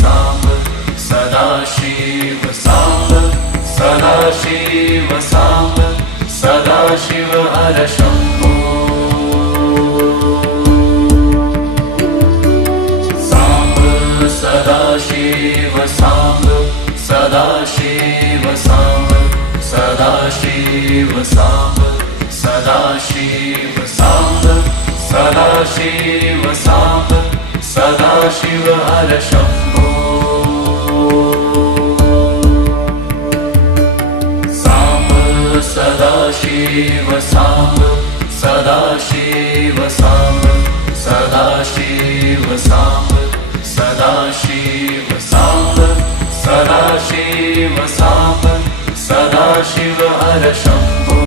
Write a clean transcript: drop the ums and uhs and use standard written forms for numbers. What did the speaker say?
Samba Sadashiv Samba Sadashiv Samba Sadashiv हर Shambho Samba Sadashiv Samba Sadashiv Samba Sadashiv Samba Sadashiv Samba Sadashiv Samba Sadashiv हर Shambho Samba Sadashiv Samba Sadashiv Samba Sadashiv Samba Sadashiv Samba Sadashiv Samba Sadashiv हर Shambho